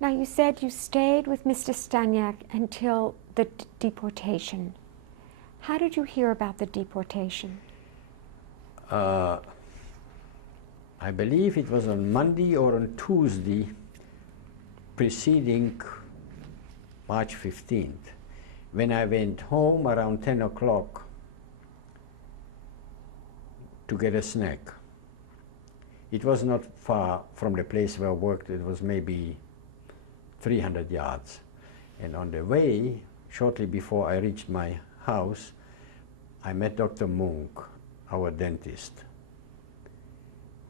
Now you said you stayed with Mr. Staniak until the deportation. How did you hear about the deportation? I believe it was on Monday or on Tuesday preceding March 15th, when I went home around 10 o'clock to get a snack. It was not far from the place where I worked. It was maybe 300 yards. And on the way, shortly before I reached my house, I met Dr. Munk, our dentist,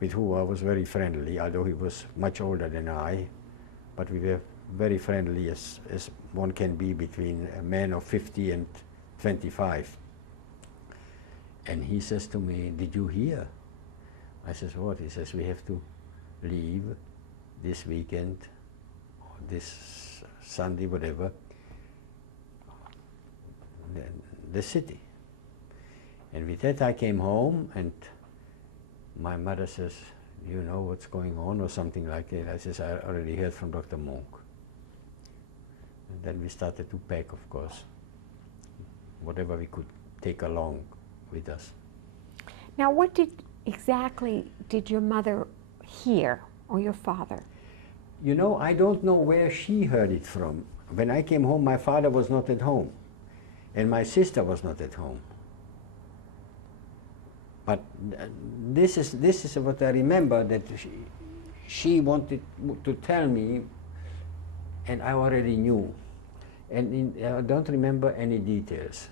with whom I was very friendly, although he was much older than I, but we were very friendly as one can be between a man of 50 and 25. And he says to me, "Did you hear?" I says, "What?" He says, "We have to leave this weekend, or this Sunday, whatever, the city." And with that I came home, and my mother says, "You know what's going on," or something like that. I says, "I already heard from Dr. Munk." And then we started to pack, of course, whatever we could take along with us. Now what exactly did your mother hear, or your father? You know, I don't know where she heard it from. When I came home, my father was not at home, and my sister was not at home. But this is what I remember, that she wanted to tell me, and I already knew. And I don't remember any details.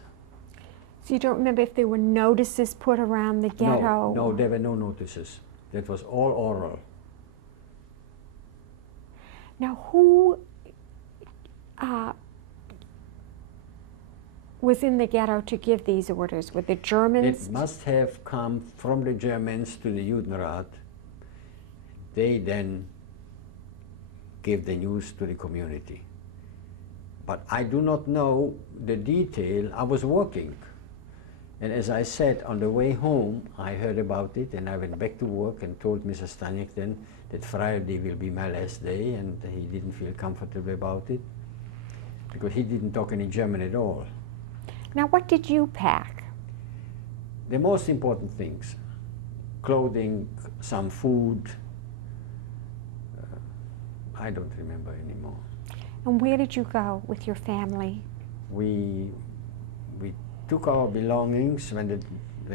So you don't remember if there were notices put around the ghetto? No, there were no notices. That was all oral. Now who was in the ghetto to give these orders? Were the Germans? It must have come from the Germans to the Judenrat. They then gave the news to the community. But I do not know the detail. I was working. And as I said, on the way home, I heard about it, and I went back to work and told Mr. Staniak then that Friday will be my last day, and he didn't feel comfortable about it, because he didn't talk any German at all. Now what did you pack? The most important things: clothing, some food. I don't remember anymore. And where did you go with your family? We took our belongings when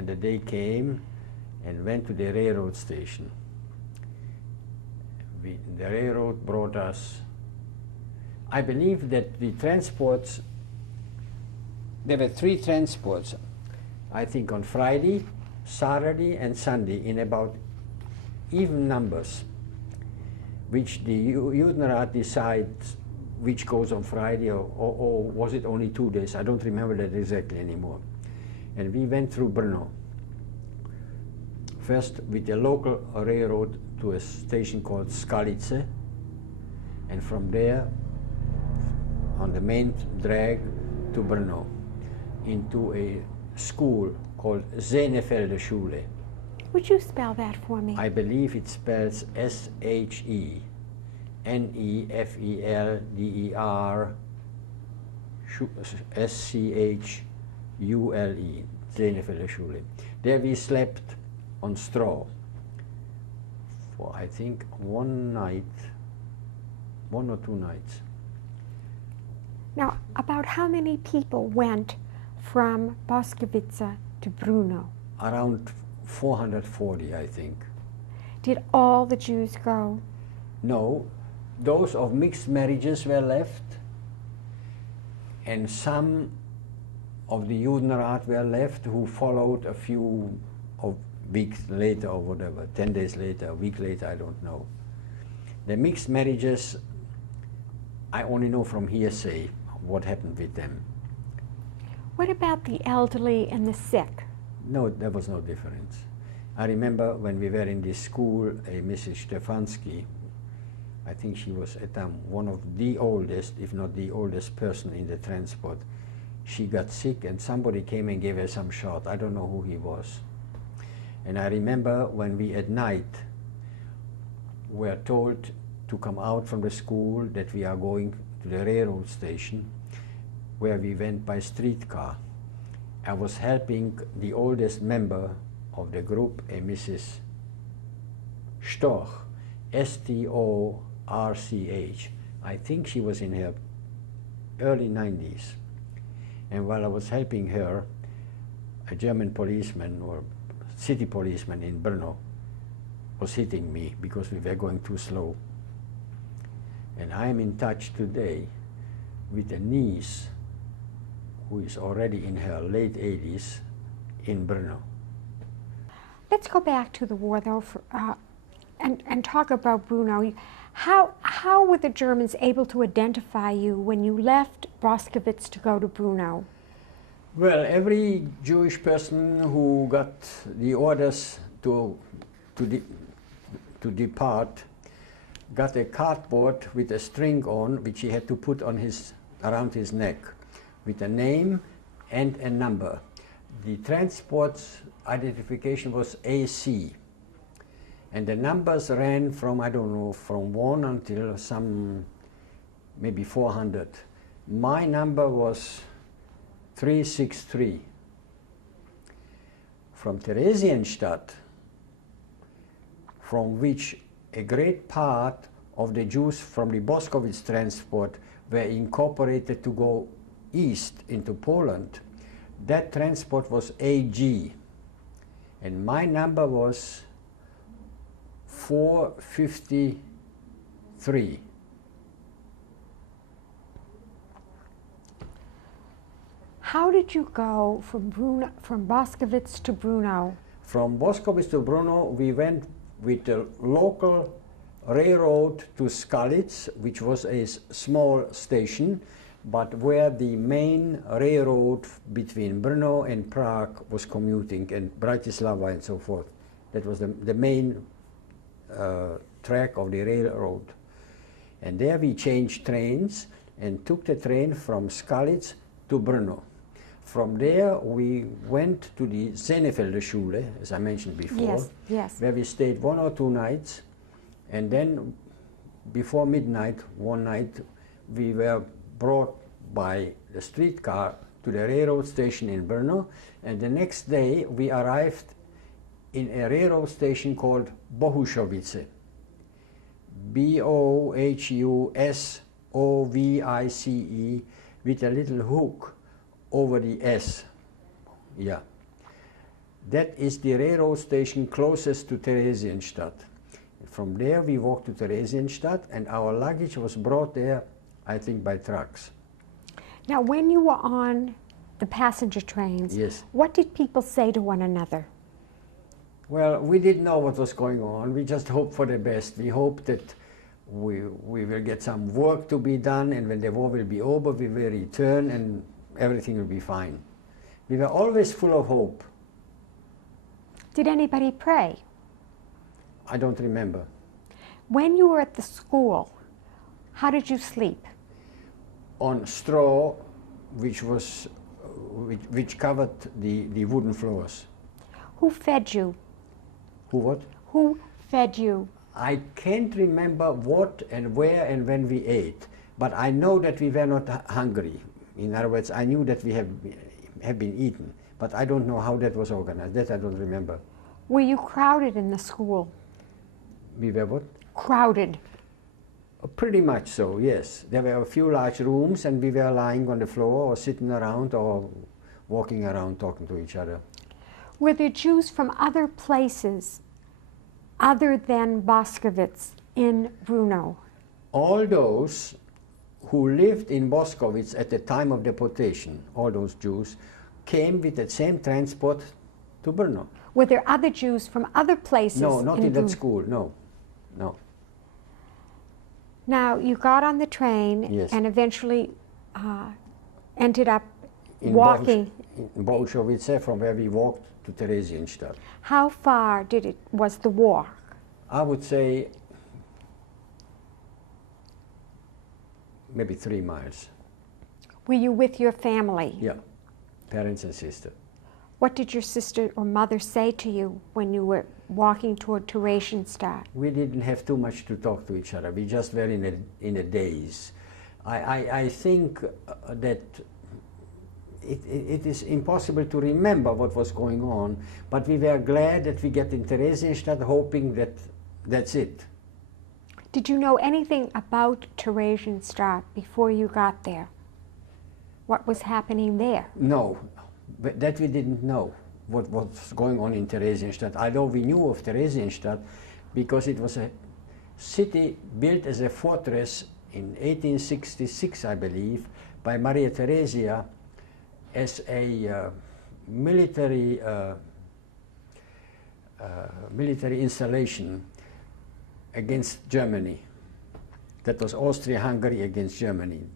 the day came and went to the railroad station. The railroad brought us, I believe that the transports, there were 3 transports, I think on Friday, Saturday and Sunday, in about even numbers, which the Judenrat decides which goes on Friday, or was it only 2 days? I don't remember that exactly anymore. And we went through Brno. First with the local railroad to a station called Skalice, and from there on the main drag to Brno, into a school called Senefelder Schule. Would you spell that for me? I believe it spells S-H-E-N-E-F-E-L-D-E-R S-C-H-U-L-E, Senefelder Schule. There we slept on straw for, I think, 1 night, 1 or 2 nights. Now, about how many people went from Boskovice to Brno? Around 440, I think. Did all the Jews go? No, those of mixed marriages were left, and some of the Judenrat were left who followed a few of weeks later or whatever, 10 days later, a week later, I don't know. The mixed marriages, I only know from hearsay what happened with them. What about the elderly and the sick? No, there was no difference. I remember when we were in this school, a Mrs. Stefanski, I think she was at time one of the oldest, if not the oldest person in the transport. She got sick and somebody came and gave her some shot. I don't know who he was. And I remember when we at night were told to come out from the school that we are going to the railroad station, where we went by streetcar. I was helping the oldest member of the group, a Mrs. Storch, S-T-O-R-C-H. I think she was in her early 90s. And while I was helping her, a German policeman or city policeman in Brno was hitting me because we were going too slow. And I am in touch today with a niece who is already in her late 80s in Brno. Let's go back to the war, though, and talk about Brno. How were the Germans able to identify you when you left Boskowitz to go to Brno? Well, every Jewish person who got the orders to depart got a cardboard with a string on, which he had to put on around his neck, with a name and a number. The transport's identification was AC, and the numbers ran from, I don't know, from 1 until maybe 400. My number was 363. From Theresienstadt, from which a great part of the Jews from the Boskowitz transport were incorporated to go east into Poland, that transport was AG, and my number was 453. How did you go from Boskowitz to Brno? From Boskowitz to Brno, we went with the local railroad to Skalitz, which was a small station, but where the main railroad between Brno and Prague was commuting, and Bratislava and so forth. That was the main track of the railroad. And there we changed trains and took the train from Skalitz to Brno. From there we went to the Senefelder Schule, as I mentioned before, yes. where we stayed 1 or 2 nights, and then before midnight, one night, we were brought by the streetcar to the railroad station in Brno, and the next day we arrived in a railroad station called Bohušovice, B-O-H-U-S-O-V-I-C-E, with a little hook over the S. Yeah. That is the railroad station closest to Theresienstadt. From there we walked to Theresienstadt, and our luggage was brought there, I think, by trucks. Now, when you were on the passenger trains, yes, what did people say to one another? Well, we didn't know what was going on. We just hoped for the best. We hoped that we will get some work to be done, and when the war will be over, we will return and everything will be fine. We were always full of hope. Did anybody pray? I don't remember. When you were at the school, how did you sleep? On straw, which covered the wooden floors. Who fed you? Who what? Who fed you? I can't remember what and where and when we ate, but I know that we were not hungry. In other words, I knew that we have been eaten, but I don't know how that was organized. That I don't remember. Were you crowded in the school? We were what? Crowded. Pretty much so, yes. There were a few large rooms, and we were lying on the floor or sitting around or walking around talking to each other. Were there Jews from other places other than Boskowitz in Brno? All those who lived in Boskowitz at the time of deportation, all those Jews, came with the same transport to Brno. Were there other Jews from other places? No, not in that Brno? school, no. No. Now, you got on the train, yes, and eventually ended up walking. In Bohušovice, from where we walked to Theresienstadt. How far was the walk? I would say maybe 3 miles. Were you with your family? Yeah, parents and sister. What did your sister or mother say to you when you were walking toward Theresienstadt? We didn't have too much to talk to each other. We just were in a daze. I think that it is impossible to remember what was going on, but we were glad that we get in Theresienstadt, hoping that that's it. Did you know anything about Theresienstadt before you got there? What was happening there? No, but that we didn't know what was going on in Theresienstadt. Although we knew of Theresienstadt because it was a city built as a fortress in 1866, I believe, by Maria Theresia as a military installation against Germany. That was Austria-Hungary against Germany.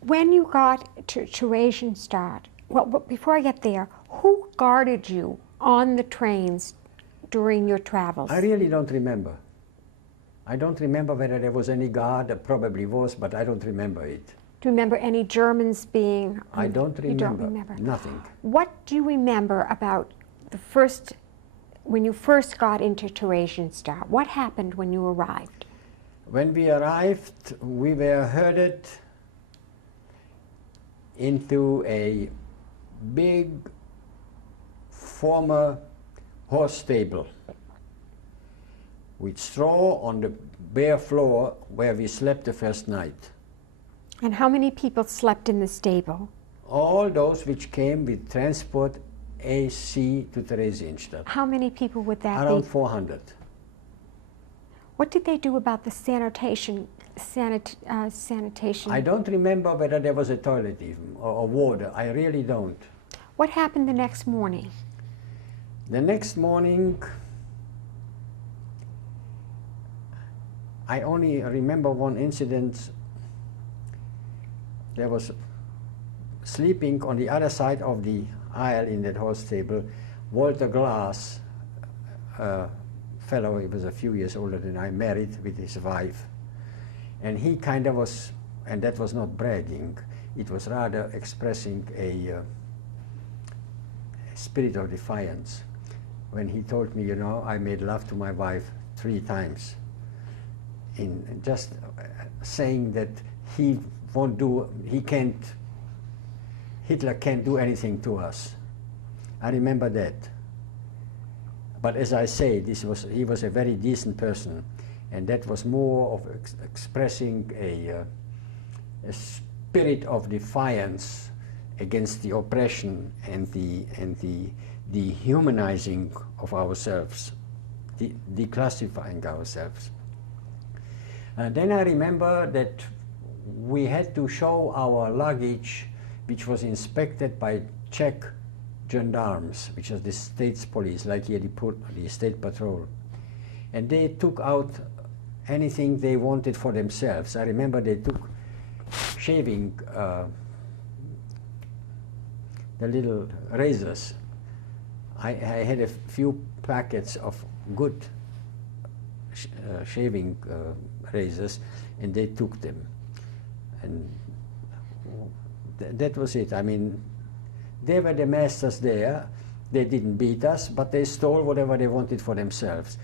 When you got to Theresienstadt, well, before I get there, who guarded you on the trains during your travels? I really don't remember. I don't remember whether there was any guard. There probably was, but I don't remember it. Do you remember any Germans being? I don't remember. You don't remember? Nothing. What do you remember about when you first got into Theresienstadt? What happened when you arrived? When we arrived, we were herded into a big former horse stable with straw on the bare floor where we slept the first night. And how many people slept in the stable? All those which came with transport AC to Theresienstadt. How many people would that Around be? 400. What did they do about the sanitation? I don't remember whether there was a toilet even, or water. I really don't. What happened the next morning? The next morning, I only remember one incident. There was sleeping on the other side of the aisle in that horse stable, Walter Glass, a fellow, he was a few years older than I, married with his wife. And he kind of was, and that was not bragging, it was rather expressing a spirit of defiance. When he told me, you know, I made love to my wife 3 times. In just saying that he won't do, Hitler can't do anything to us. I remember that. But as I say, he was a very decent person. And that was more of expressing a spirit of defiance against the oppression and the dehumanizing of ourselves, declassifying ourselves. Then I remember that we had to show our luggage, which was inspected by Czech gendarmes, which was the state's police, like here the state patrol. And they took out anything they wanted for themselves. I remember they took shaving, the little razors. I had a few packets of good shaving razors, and they took them. And that was it. I mean, they were the masters there. They didn't beat us, but they stole whatever they wanted for themselves.